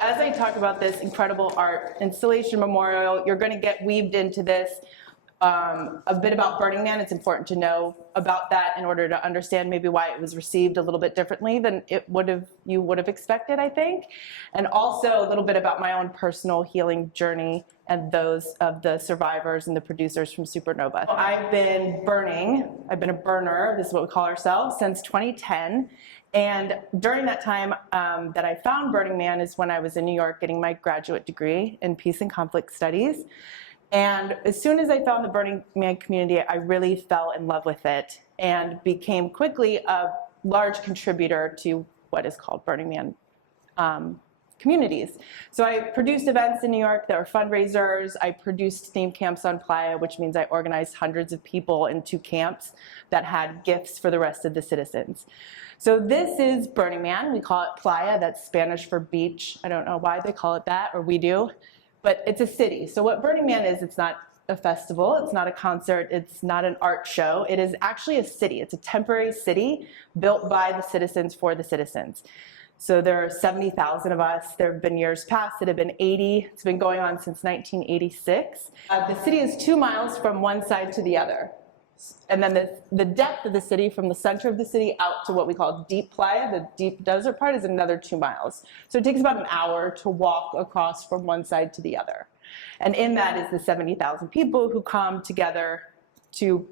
As I talk about this incredible art installation memorial, you're going to get weaved into this a bit about Burning Man. It's important to know about that in order to understand maybe why it was received a little bit differently than you would have expected, I think. And also a little bit about my own personal healing journey and those of the survivors and the producers from Supernova. I've been a burner, this is what we call ourselves, since 2010. And during that time that I found Burning Man is when I was in New York getting my graduate degree in Peace and Conflict Studies. And as soon as I found the Burning Man community, I really fell in love with it and became quickly a large contributor to what is called Burning Man communities. So I produced events in New York that were fundraisers. I produced theme camps on Playa, which means I organized hundreds of people into camps that had gifts for the rest of the citizens. So this is Burning Man. We call it Playa. That's Spanish for beach. I don't know why they call it that, or we do, but it's a city. So what Burning Man is, it's not a festival, it's not a concert, it's not an art show. It is actually a city. It's a temporary city built by the citizens for the citizens. So there are 70,000 of us. There have been years past that have been 80. It's been going on since 1986. The city is 2 miles from one side to the other. And then the depth of the city from the center of the city out to what we call deep playa, the deep desert part, is another 2 miles. So it takes about an hour to walk across from one side to the other. And in that is the 70,000 people who come together to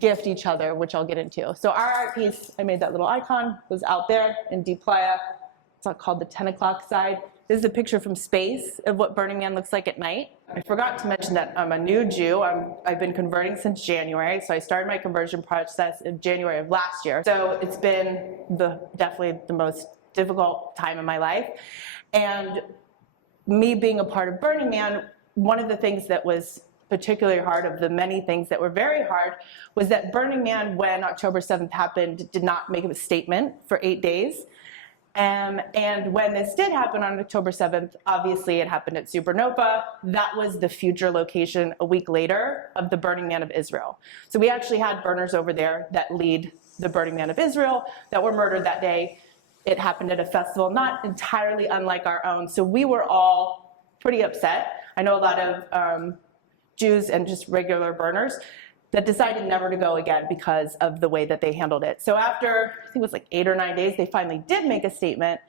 gift each other, which I'll get into. So our art piece, I made that little icon, was out there in deep playa. It's called the 10 o'clock side. This is a picture from space of what Burning Man looks like at night. I forgot to mention that I'm a new Jew. I've been converting since January, so I started my conversion process in January of last year. So it's been definitely the most difficult time in my life. And me being a part of Burning Man, one of the things that was particularly hard, of the many things that were very hard, was that Burning Man, when October 7th happened, did not make a statement for 8 days. And when this did happen on October 7th, obviously it happened at Supernova. That was the future location a week later of the Burning Man of Israel. So we actually had burners over there that lead the Burning Man of Israel that were murdered that day. It happened at a festival not entirely unlike our own. So we were all pretty upset. I know a lot of Jews and just regular burners that decided never to go again because of the way that they handled it. So after, I think it was like 8 or 9 days, they finally did make a statement,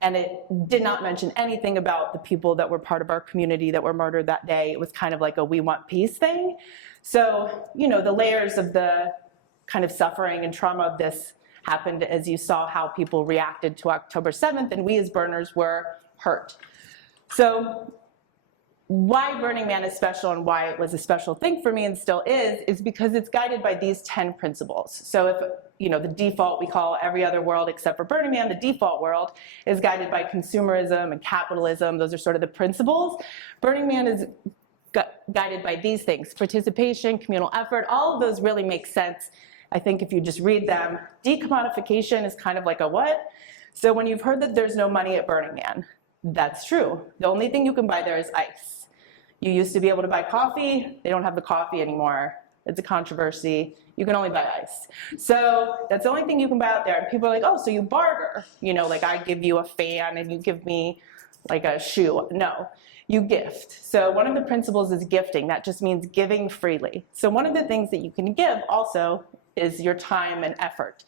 and it did not mention anything about the people that were part of our community that were murdered that day. It was kind of like a we want peace thing. So, you know, the layers of the kind of suffering and trauma of this happened as you saw how people reacted to October 7th, and we as burners were hurt. So why Burning Man is special and why it was a special thing for me and still is because it's guided by these 10 principles. So if, you know, the default, we call every other world except for Burning Man, the default world is guided by consumerism and capitalism. Those are sort of the principles. Burning Man is guided by these things: participation, communal effort. All of those really make sense, I think, if you just read them. Decommodification is kind of like a what? So when you've heard that there's no money at Burning Man, that's true. The only thing you can buy there is ice. You used to be able to buy coffee. They don't have the coffee anymore. It's a controversy. You can only buy ice. So that's the only thing you can buy out there. And people are like, oh, so you barter. You know, like I give you a fan and you give me like a shoe. No, you gift. So one of the principles is gifting. That just means giving freely. So one of the things that you can give also is your time and effort.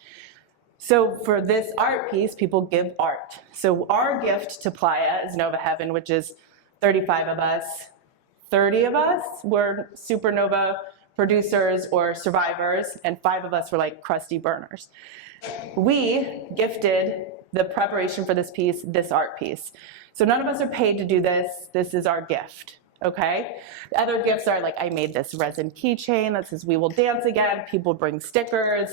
So for this art piece, people give art. So our gift to Playa is Nova Heaven, which is 35 of us. 30 of us were Supernova producers or survivors, and 5 of us were like crusty burners. We gifted the preparation for this piece, this art piece. So none of us are paid to do this. This is our gift, okay? The other gifts are like, I made this resin keychain that says we will dance again. People bring stickers.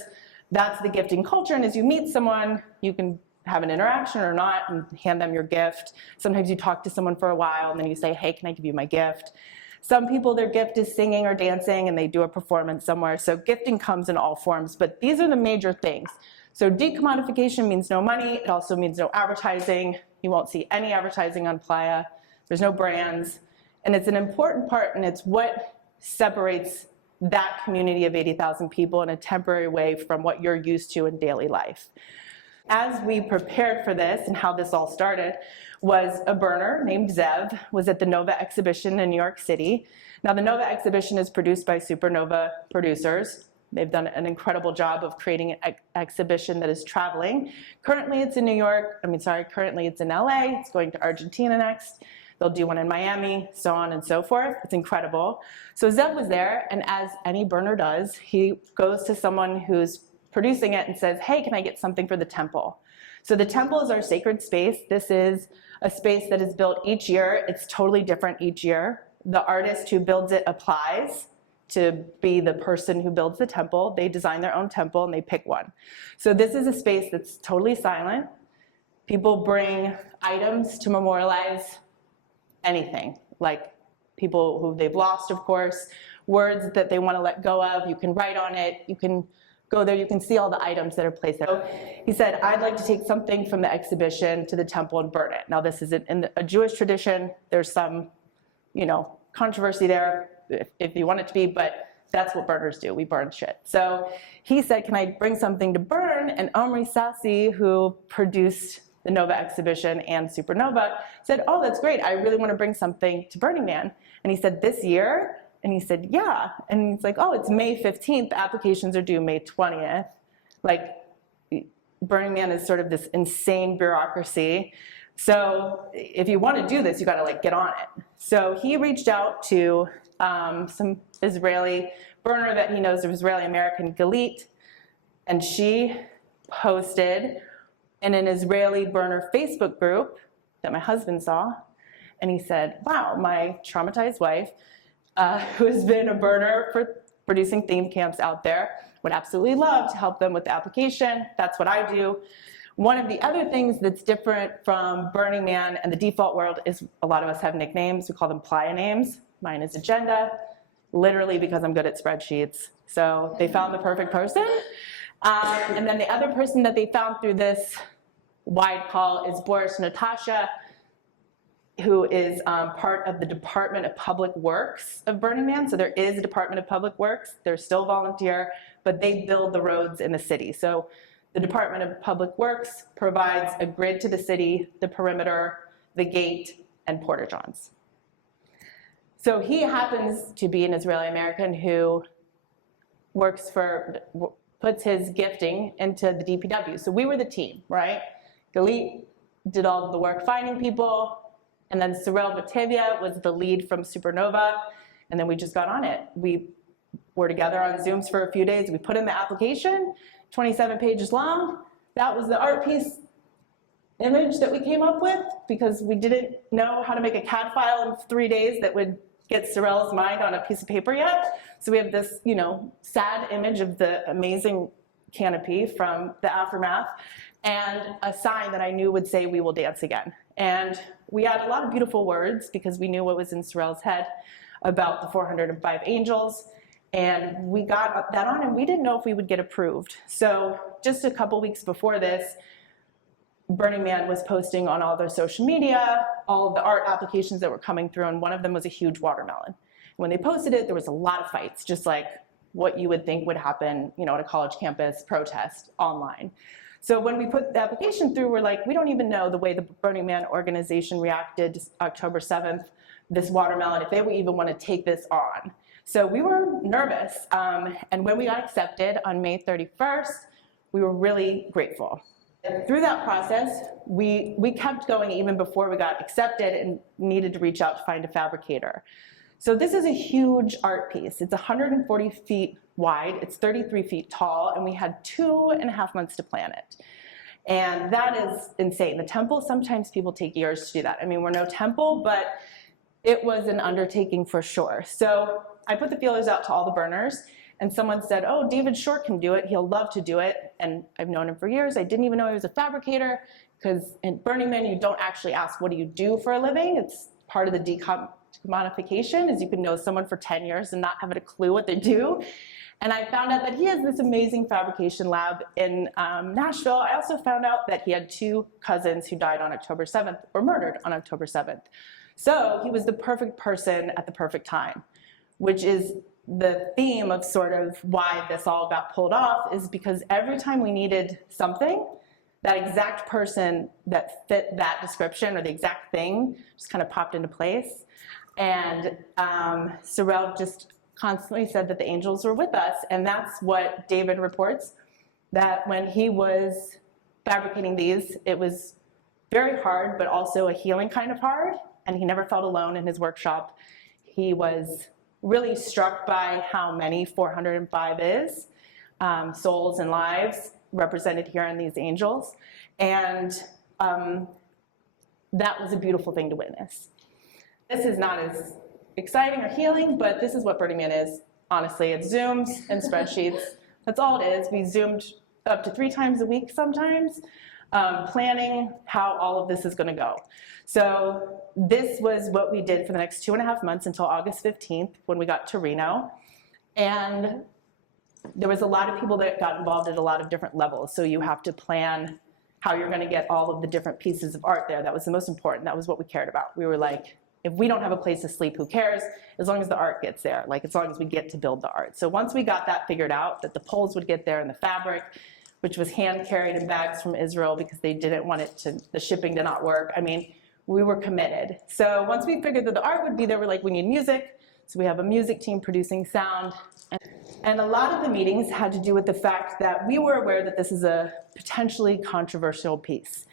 That's the gifting culture, and as you meet someone, you can have an interaction or not and hand them your gift. Sometimes you talk to someone for a while and then you say, hey, can I give you my gift? Some people, their gift is singing or dancing and they do a performance somewhere. So gifting comes in all forms, but these are the major things. So decommodification means no money. It also means no advertising. You won't see any advertising on Playa. There's no brands. And it's an important part, and it's what separates that community of 80,000 people in a temporary way from what you're used to in daily life. As we prepared for this and how this all started was a burner named Zev was at the Nova exhibition in New York City. Now the Nova exhibition is produced by Supernova producers. They've done an incredible job of creating an exhibition that is traveling. Currently it's in New York, currently it's in LA, it's going to Argentina next. They'll do one in Miami, so on and so forth. It's incredible. So Zev was there, and as any burner does, he goes to someone who's producing it and says, hey, can I get something for the temple? So the temple is our sacred space. This is a space that is built each year. It's totally different each year. The artist who builds it applies to be the person who builds the temple. They design their own temple and they pick one. So this is a space that's totally silent. People bring items to memorialize anything, like people who they've lost, of course, words that they want to let go of. You can write on it. You can go there. You can see all the items that are placed there. So he said, I'd like to take something from the exhibition to the temple and burn it. Now, this is in a Jewish tradition. There's some, controversy there if you want it to be, but that's what burners do. We burn shit. So he said, can I bring something to burn? And Omri Sassi, who produced the Nova exhibition and Supernova, said, oh, that's great. I really want to bring something to Burning Man. And he said, this year? And he said, yeah. And he's like, oh, it's May 15th. The applications are due May 20th. Like, Burning Man is sort of this insane bureaucracy. So if you want to do this, you got to get on it. So he reached out to some Israeli burner that he knows of, Israeli-American, Galit, and she posted in an Israeli burner Facebook group that my husband saw, and he said, wow, my traumatized wife, who has been a burner for producing theme camps out there, would absolutely love to help them with the application. That's what I do. One of the other things that's different from Burning Man and the default world is a lot of us have nicknames. We call them playa names. Mine is Ajenda, literally because I'm good at spreadsheets. So they found the perfect person. And then the other person that they found through this wide call is Boris Natasha, who is part of the Department of Public Works of Burning Man. So there is a Department of Public Works. They're still volunteer, but they build the roads in the city. So the Department of Public Works provides a grid to the city, the perimeter, the gate, and porta-johns. So he happens to be an Israeli-American who puts his gifting into the DPW. So we were the team, right? Galit did all of the work finding people, and then Sorel Batavia was the lead from Supernova, and then we just got on it. We were together on Zooms for a few days. We put in the application, 27 pages long. That was the art piece image that we came up with because we didn't know how to make a CAD file in 3 days that would get Sorel's mind on a piece of paper yet. So we have this, sad image of the amazing canopy from the aftermath and a sign that I knew would say, "We will dance again." And we had a lot of beautiful words because we knew what was in Sorel's head about the 405 angels. And we got that on, and we didn't know if we would get approved. So just a couple weeks before this, Burning Man was posting on all their social media, all of the art applications that were coming through, and one of them was a huge watermelon. When they posted it, there was a lot of fights, just like what you would think would happen, at a college campus protest online. So when we put the application through, we're like, we don't even know the way the Burning Man organization reacted October 7th, this watermelon, if they would even want to take this on. So we were nervous, and when we got accepted on May 31st, we were really grateful. And through that process, we kept going even before we got accepted and needed to reach out to find a fabricator. So this is a huge art piece. It's 140 feet wide, it's 33 feet tall, and we had 2.5 months to plan it. And that is insane. The temple, sometimes people take years to do that. I mean, we're no temple, but it was an undertaking for sure. So I put the feelers out to all the burners, and someone said, oh, David Short can do it. He'll love to do it. And I've known him for years. I didn't even know he was a fabricator, because in Burning Man, you don't actually ask, what do you do for a living? It's part of the decommodification, is you can know someone for 10 years and not have a clue what they do. And I found out that he has this amazing fabrication lab in Nashville. I also found out that he had 2 cousins who died on October 7th, or murdered on October 7th. So he was the perfect person at the perfect time, which is the theme of sort of why this all got pulled off, is because every time we needed something that exact person that fit that description or the exact thing just kind of popped into place. And Sorel just constantly said that the angels were with us. And that's what David reports, that when he was fabricating these, it was very hard, but also a healing kind of hard. And he never felt alone in his workshop. He was really struck by how many 405 is, souls and lives represented here in these angels. And that was a beautiful thing to witness. This is not as exciting or healing, but this is what Burning Man is. Honestly, it's Zooms and spreadsheets. That's all it is. We Zoomed up to 3 times a week sometimes, planning how all of this is going to go. So this was what we did for the next 2.5 months until August 15th when we got to Reno. And there was a lot of people that got involved at a lot of different levels. So you have to plan how you're going to get all of the different pieces of art there. That was the most important. That was what we cared about. We were like, if we don't have a place to sleep, who cares? As long as the art gets there, like as long as we get to build the art. So once we got that figured out, that the poles would get there and the fabric, which was hand carried in bags from Israel because they didn't want it to, the shipping did not work. I mean, we were committed. So once we figured that the art would be there, we're like, we need music. So we have a music team producing sound. And a lot of the meetings had to do with the fact that we were aware that this is a potentially controversial piece.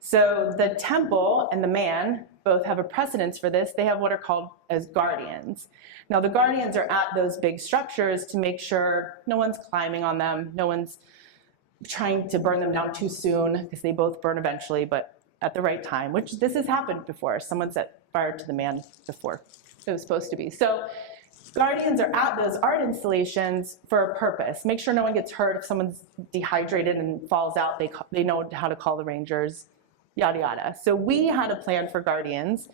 So the temple and the man both have a precedence for this. They have what are called as guardians. Now the guardians are at those big structures to make sure no one's climbing on them, no one's trying to burn them down too soon, because they both burn eventually, but at the right time, which this has happened before. Someone set fire to the man before it was supposed to be. So guardians are at those art installations for a purpose. Make sure no one gets hurt. If someone's dehydrated and falls out, they know how to call the rangers, yada, yada. So we had a plan for guardians.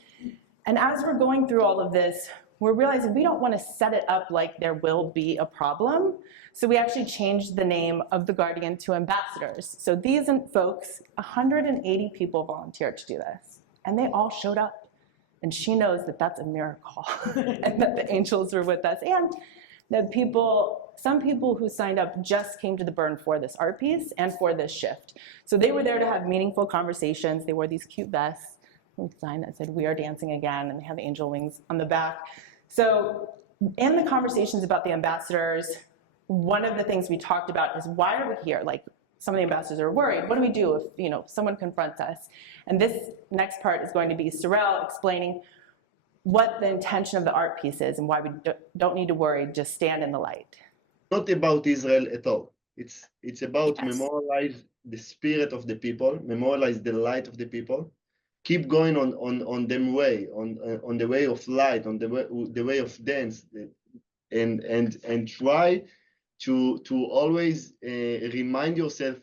And as we're going through all of this, we're realizing we don't want to set it up like there will be a problem. So we actually changed the name of the guardian to ambassadors. So these folks, 180 people volunteered to do this. And they all showed up. And she knows that that's a miracle and that the angels were with us. And that some people who signed up just came to the burn for this art piece and for this shift. So they were there to have meaningful conversations. They wore these cute vests with a sign that said, "We are dancing again," and they have angel wings on the back. So in the conversations about the ambassadors, one of the things we talked about is, why are we here? Like, some of the ambassadors are worried. What do we do if someone confronts us? And this next part is going to be Sorel explaining what the intention of the art piece is and why we don't need to worry, just stand in the light. Not about Israel at all. It's about memorialize the spirit of the people, memorialize the light of the people, keep going on them way, on the way of light, on the way of dance, and try to always remind yourself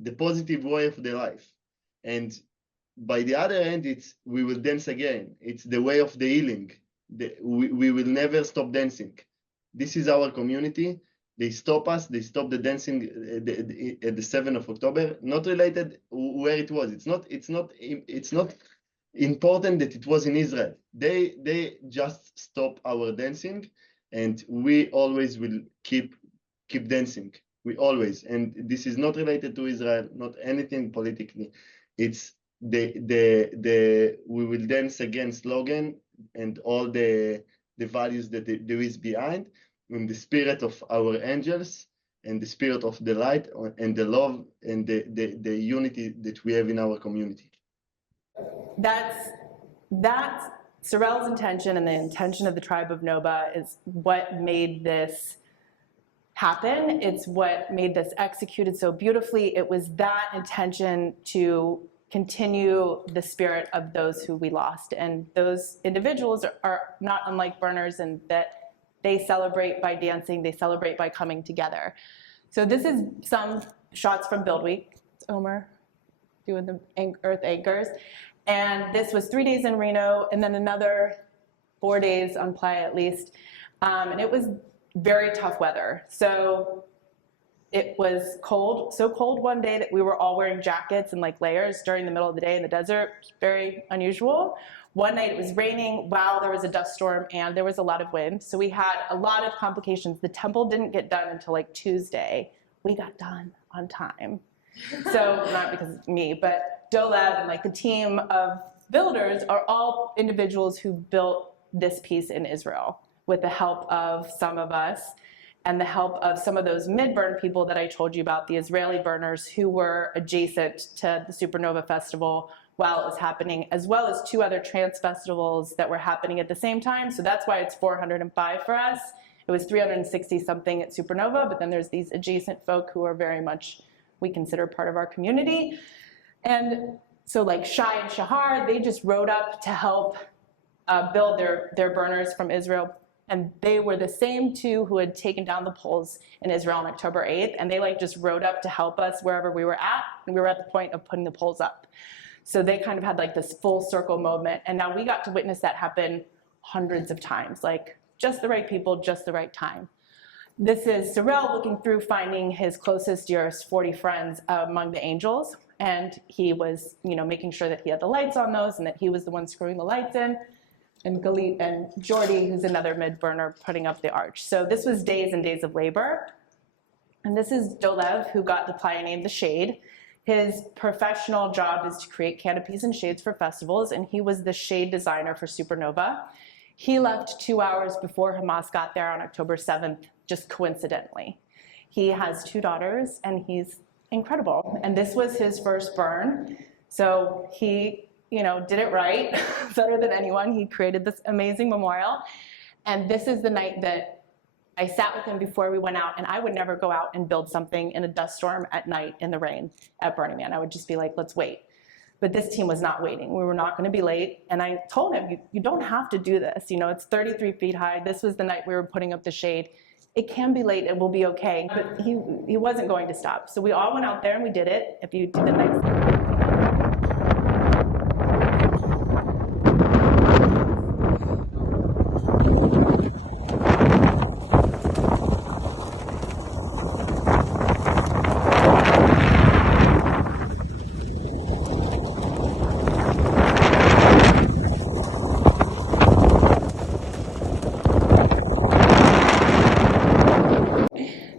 the positive way of the life. And by the other end, we will dance again. It's the way of the healing. We will never stop dancing. This is our community. They stop us. They stop the dancing at the 7th of October. Not related where it was. It's not important that it was in Israel. They just stop our dancing, and we always will keep dancing. We always. And this is not related to Israel. Not anything politically. It's we will dance against slogan and all the values that there is behind, and the spirit of our angels, and the spirit of the light, and the love, and the unity that we have in our community. That's Sorel's intention, and the intention of the tribe of Noba is what made this happen. It's what made this executed so beautifully. It was that intention to continue the spirit of those who we lost. And those individuals are not unlike burners in that they celebrate by dancing, they celebrate by coming together. So this is some shots from Build Week. It's Omer doing the earth anchors. And this was 3 days in Reno, and then another 4 days on Playa at least. And it was very tough weather. So it was cold, so cold one day that we were all wearing jackets and like layers during the middle of the day in the desert. Very unusual. One night it was raining. Wow, there was a dust storm and there was a lot of wind. So we had a lot of complications. The temple didn't get done until like Tuesday. We got done on time. So not because of me, but Dolev and like the team of builders are all individuals who built this piece in Israel with the help of some of us and the help of some of those mid-burn people that I told you about, the Israeli burners who were adjacent to the Supernova Festival while it was happening, as well as 2 other trance festivals that were happening at the same time. So that's why it's 405 for us. It was 360 something at Supernova, but then there's these adjacent folk who are very much, we consider part of our community. And so like Shai and Shahar, they just rode up to help build their burners from Israel. And they were the same 2 who had taken down the poles in Israel on October 8th. And they like just rode up to help us wherever we were at. And we were at the point of putting the poles up. So they kind of had like this full circle moment. And now we got to witness that happen hundreds of times, like just the right people, just the right time. This is Sorel looking through, finding his closest, dearest 40 friends among the angels. And he was, making sure that he had the lights on those and that he was the one screwing the lights in. And Galit and Jordy, who's another mid-burner, putting up the arch. So this was days and days of labor. And this is Dolev, who got the playa name The Shade. His professional job is to create canopies and shades for festivals, and he was the shade designer for Supernova. He left 2 hours before Hamas got there on October 7th, just coincidentally. He has 2 daughters, and he's incredible. And this was his first burn. So he did it right, better than anyone. He created this amazing memorial. And this is the night that I sat with him before we went out, and I would never go out and build something in a dust storm at night in the rain at Burning Man. I would just be like, let's wait. But this team was not waiting. We were not going to be late. And I told him, you don't have to do this. It's 33 feet high. This was the night we were putting up the shade. It can be late, it will be okay. But he wasn't going to stop. So we all went out there and we did it. If you do the next.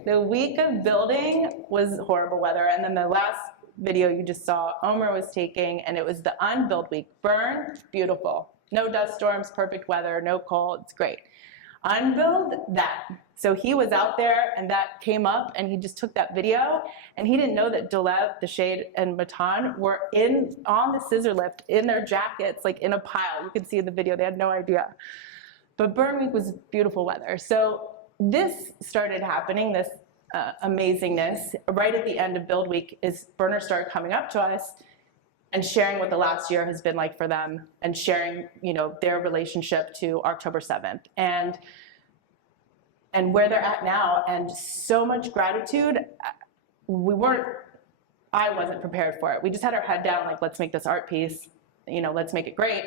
The week of building was horrible weather, and then the last video you just saw, Omer was taking, and it was the unbuild week. Burn, beautiful. No dust storms, perfect weather, no cold, it's great. Unbuild, that. So he was out there, and that came up, and he just took that video, and he didn't know that Dolev, The Shade, and Matan were on the scissor lift, in their jackets, like in a pile. You could see in the video, they had no idea. But Burn week was beautiful weather. So this started happening, this amazingness, right at the end of build week. Is burners started coming up to us and sharing what the last year has been like for them, and sharing their relationship to October 7th and where they're at now, and so much gratitude. I wasn't prepared for it. We just had our head down, like, let's make this art piece, let's make it great.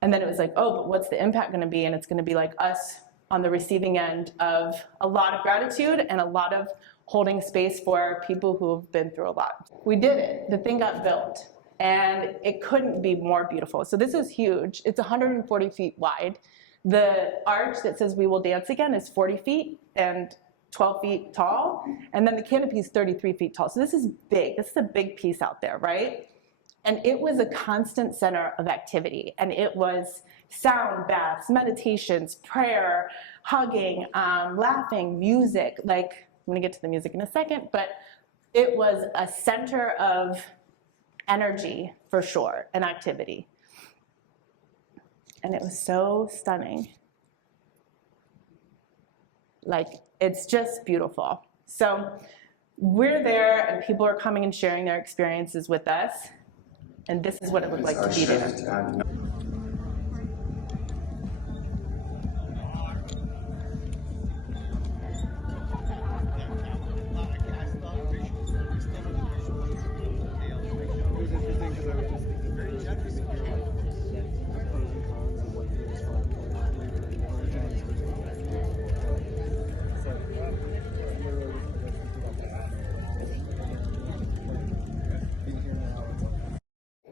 And then it was like, oh, but what's the impact going to be? And it's going to be like us on the receiving end of a lot of gratitude and a lot of holding space for people who have been through a lot. We did it. The thing got built, and it couldn't be more beautiful. So this is huge. It's 140 feet wide. The arch that says "We Will Dance Again" is 40 feet and 12 feet tall, and then the canopy is 33 feet tall. So this is big. This is a big piece out there, right? And it was a constant center of activity, and it was sound baths, meditations, prayer, hugging, laughing, music. Like, I'm gonna get to the music in a second, but it was a center of energy for sure, and activity. And it was so stunning. Like, it's just beautiful. So we're there, and people are coming and sharing their experiences with us. And this is what it looked like to be there.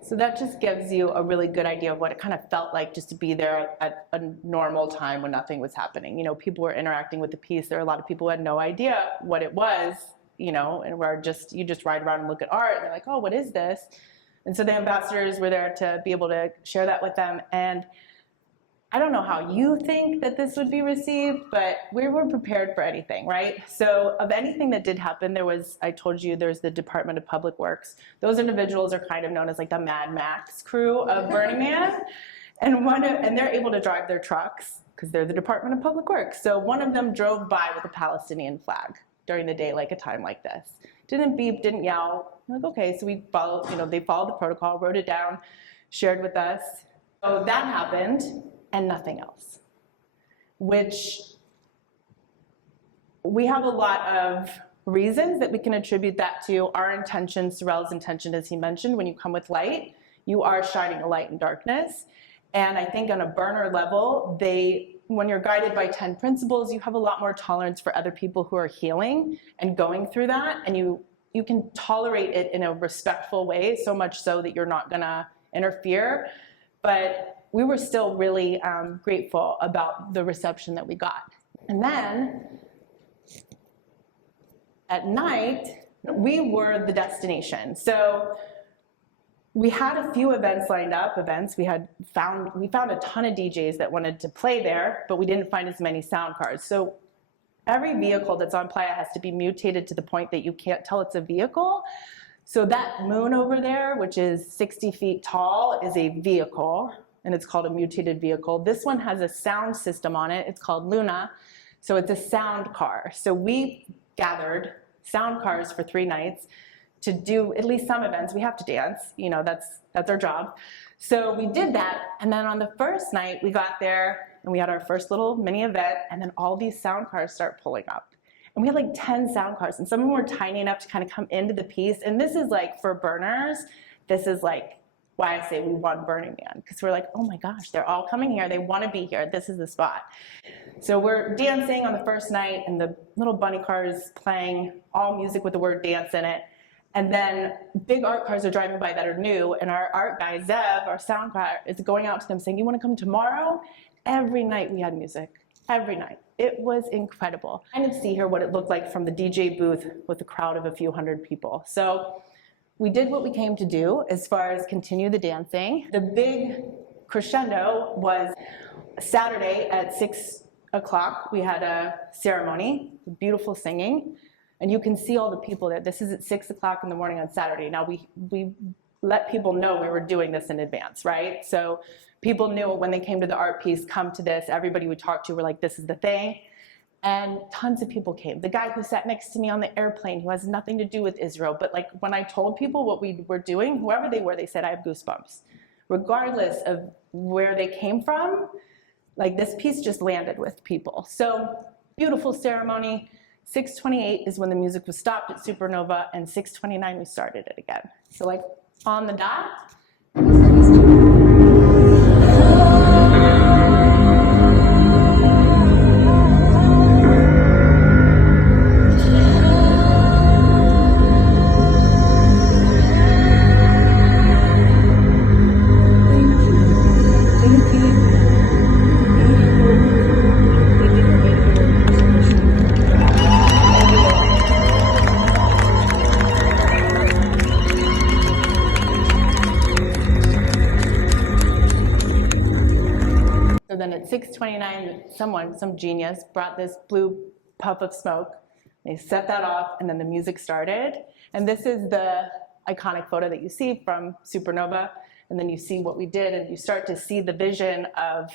So that just gives you a really good idea of what it kind of felt like just to be there at a normal time when nothing was happening. People were interacting with the piece. There were a lot of people who had no idea what it was you know, and you just ride around and look at art, and they're like, oh, what is this? And so the ambassadors were there to be able to share that with them. And I don't know how you think that this would be received, but we were prepared for anything, right? So of anything that did happen, I told you there's the Department of Public Works. Those individuals are kind of known as like the Mad Max crew of Burning Man. And they're able to drive their trucks because they're the Department of Public Works. So one of them drove by with a Palestinian flag during the day, like a time like this. Didn't beep, didn't yell. I'm like, okay, so we followed, they followed the protocol, wrote it down, shared with us. So that happened, and nothing else, which we have a lot of reasons that we can attribute that to. Our intention, Sorel's intention, as he mentioned, when you come with light, you are shining a light in darkness. And I think on a burner level, when you're guided by 10 principles, you have a lot more tolerance for other people who are healing and going through that, and you can tolerate it in a respectful way, so much so that you're not gonna interfere. But we were still really grateful about the reception that we got. And then at night, we were the destination. So we had a few events lined up, we found a ton of DJs that wanted to play there, but we didn't find as many sound cards. So every vehicle that's on Playa has to be mutated to the point that you can't tell it's a vehicle. So that moon over there, which is 60 feet tall, is a vehicle, and it's called a mutated vehicle. This one has a sound system on it. It's called Luna. So it's a sound car. So we gathered sound cars for 3 nights to do at least some events. We have to dance, that's our job. So we did that, and then on the first night, we got there, and we had our first little mini event, and then all these sound cars start pulling up. And we had like 10 sound cars, and some of them were tiny enough to kind of come into the piece, and this is like, for burners, this is like why I say we won Burning Man, because we're like, oh my gosh, they're all coming here, they want to be here, this is the spot. So we're dancing on the first night, and the little bunny car is playing all music with the word dance in it. And then big art cars are driving by that are new, and our art guy, Zev, our sound guy, is going out to them saying, you want to come tomorrow? Every night we had music, every night. It was incredible. I kind of see here what it looked like from the DJ booth with a crowd of a few hundred people. So we did what we came to do as far as continue the dancing. The big crescendo was Saturday at 6 o'clock. We had a ceremony, beautiful singing. And you can see all the people there. This is at 6 o'clock in the morning on Saturday. Now we let people know we were doing this in advance, right? So people knew when they came to the art piece, come to this. Everybody we talked to were like, this is the thing. And tons of people came. The guy who sat next to me on the airplane, who has nothing to do with Israel, but like when I told people what we were doing, whoever they were, they said, I have goosebumps. Regardless of where they came from, like this piece just landed with people. So beautiful ceremony. 6:28 is when the music was stopped at Supernova, and 6:29 we started it again. So like on the dot. So then at 6:29, some genius brought this blue puff of smoke. They set that off, and then the music started. And this is the iconic photo that you see from Supernova. And then you see what we did, and you start to see the vision of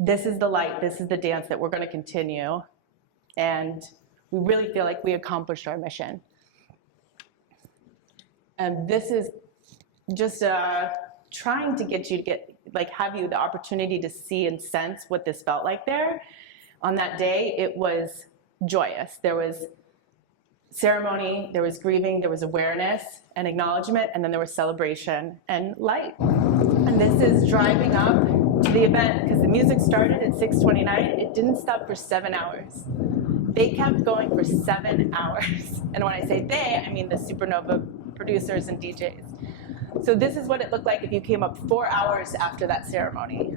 this is the light, this is the dance that we're going to continue. And we really feel like we accomplished our mission. And this is just trying to get you to have you the opportunity to see and sense what this felt like there. On that day, it was joyous. There was ceremony, there was grieving, there was awareness and acknowledgement, and then there was celebration and light. And this is driving up to the event, because the music started at 6:29. It didn't stop for 7 hours. They kept going for 7 hours. And when I say they, I mean the Supernova producers and DJs. So this is what it looked like if you came up 4 hours after that ceremony.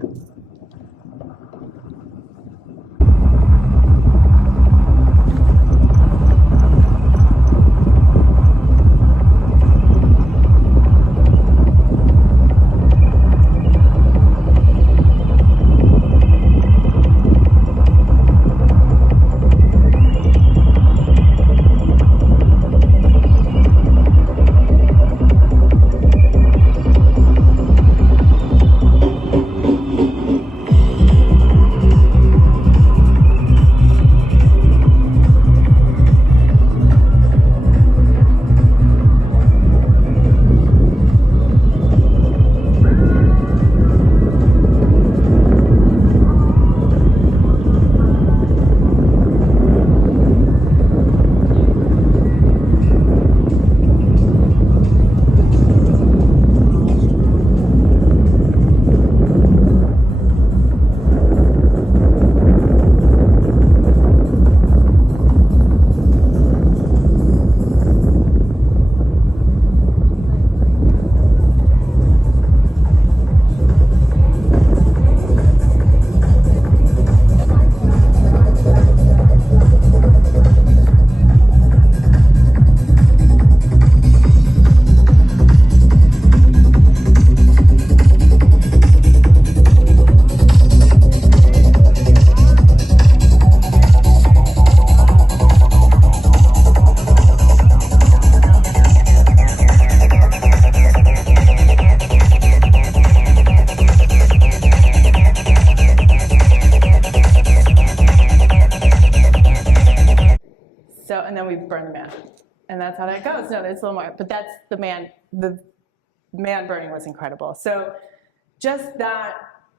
and that's how that goes. No, there's a little more, but that's the man burning was incredible. So just that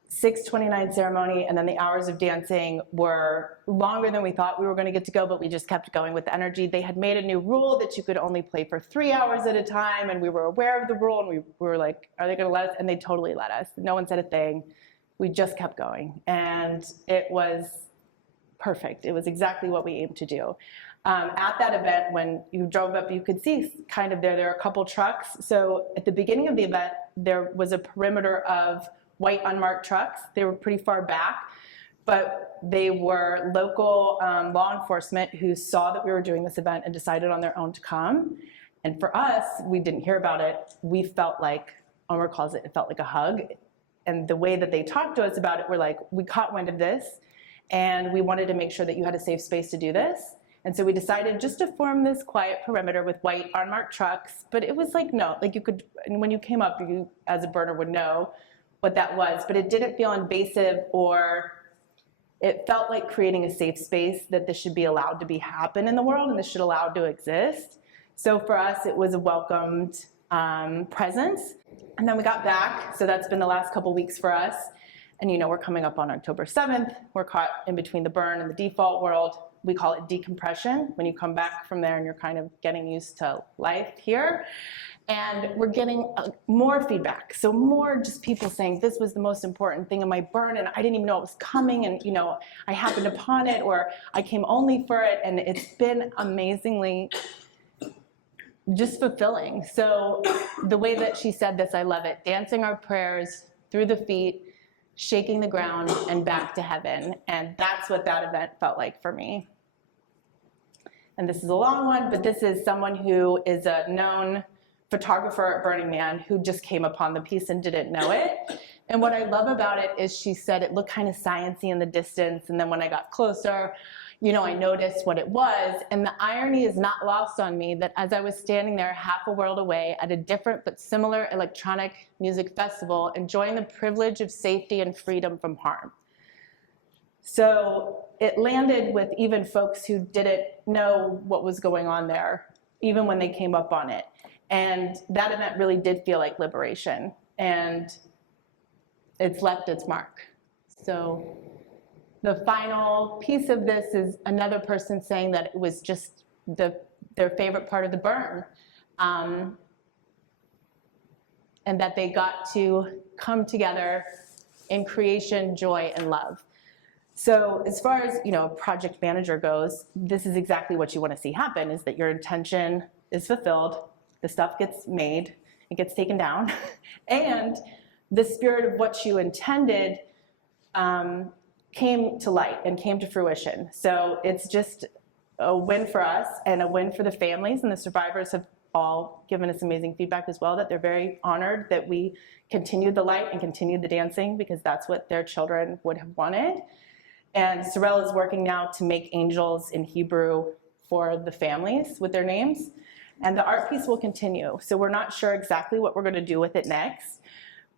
6:29 ceremony and then the hours of dancing were longer than we thought we were going to get to go, but we just kept going with the energy. They had made a new rule that you could only play for 3 hours at a time, and we were aware of the rule, and we were like, are they going to let us? And they totally let us. No one said a thing. We just kept going, and it was perfect. It was exactly what we aimed to do. At that event, when you drove up, you could see kind of there are a couple trucks. So at the beginning of the event, there was a perimeter of white unmarked trucks. They were pretty far back, but they were local law enforcement who saw that we were doing this event and decided on their own to come. And for us, we didn't hear about it. We felt like, Omer calls it felt like a hug. And the way that they talked to us about it, we're like, we caught wind of this, and we wanted to make sure that you had a safe space to do this. And so we decided just to form this quiet perimeter with white unmarked trucks. But it was like, no, like you could, and when you came up, you as a burner would know what that was, but it didn't feel invasive, or it felt like creating a safe space that this should be allowed to happen in the world, and this should allow to exist. So for us, it was a welcomed presence. And then we got back, so that's been the last couple weeks for us. And you know, we're coming up on October 7th. We're caught in between the burn and the default world. We call it decompression, when you come back from there and you're kind of getting used to life here. And we're getting more feedback. So more just people saying, this was the most important thing in my burn, and I didn't even know it was coming, and you know, I happened upon it, or I came only for it, and it's been amazingly just fulfilling. So the way that she said this, I love it. Dancing our prayers through the feet, shaking the ground, and back to heaven. And that's what that event felt like for me. And this is a long one, but this is someone who is a known photographer at Burning Man who just came upon the piece and didn't know it. And what I love about it is she said it looked kind of sciencey in the distance, and then when I got closer, you know, I noticed what it was. And the irony is not lost on me that as I was standing there half a world away at a different but similar electronic music festival, enjoying the privilege of safety and freedom from harm. So it landed with even folks who didn't know what was going on there, even when they came up on it. And that event really did feel like liberation, and it's left its mark. So the final piece of this is another person saying that it was just their favorite part of the burn, and that they got to come together in creation, joy, and love. So as far as, you know, a project manager goes, this is exactly what you want to see happen, is that your intention is fulfilled, the stuff gets made, it gets taken down, and the spirit of what you intended came to light and came to fruition. So it's just a win for us and a win for the families, and the survivors have all given us amazing feedback as well, that they're very honored that we continued the light and continued the dancing, because that's what their children would have wanted. And Sorel is working now to make angels in Hebrew for the families with their names. And the art piece will continue. So we're not sure exactly what we're going to do with it next,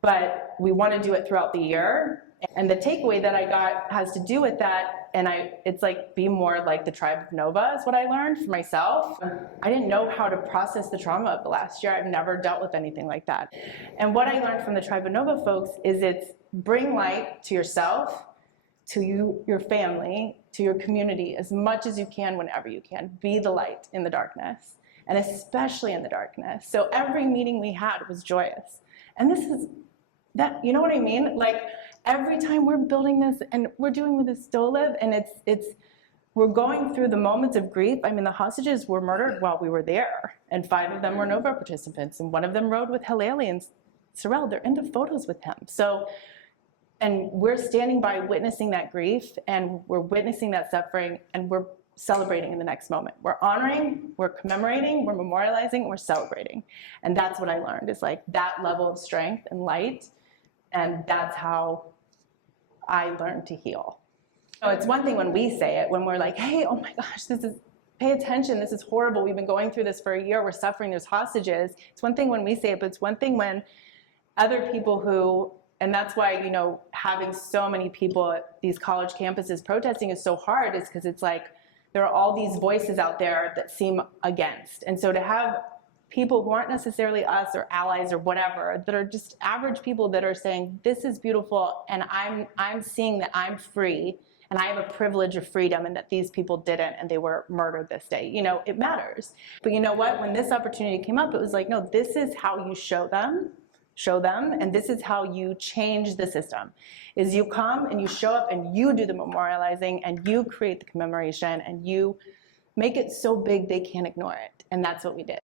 but we want to do it throughout the year. And the takeaway that I got has to do with that, and it's like, be more like the tribe of Nova is what I learned for myself. I didn't know how to process the trauma of the last year. I've never dealt with anything like that. And what I learned from the tribe of Nova folks is it's bring light to yourself, to you, your family, to your community as much as you can, whenever you can. Be the light in the darkness, and especially in the darkness. So every meeting we had was joyous. And this is that, you know what I mean? Like, every time we're building this and we're doing this Stoliv, and we're going through the moments of grief. I mean, the hostages were murdered while we were there, and 5 of them were Nova participants, and 1 of them rode with Haleli and Sorel. They're into photos with him. So, and we're standing by witnessing that grief, and we're witnessing that suffering, and we're celebrating in the next moment. We're honoring, we're commemorating, we're memorializing, we're celebrating. And that's what I learned, is like that level of strength and light. And that's how I learned to heal. So it's one thing when we say it, when we're like, hey, oh my gosh, pay attention, this is horrible. We've been going through this for a year, we're suffering, there's hostages. It's one thing when we say it, but it's one thing when other people who, and that's why, you know, having so many people at these college campuses protesting is so hard, is because it's like, there are all these voices out there that seem against. And so to have people who aren't necessarily us or allies or whatever, that are just average people that are saying, this is beautiful, and I'm seeing that I'm free, and I have a privilege of freedom, and that these people didn't, and they were murdered this day. You know, it matters. But you know what? When this opportunity came up, it was like, no, this is how you show them, and this is how you change the system, is you come and you show up and you do the memorializing and you create the commemoration and you make it so big they can't ignore it. And that's what we did.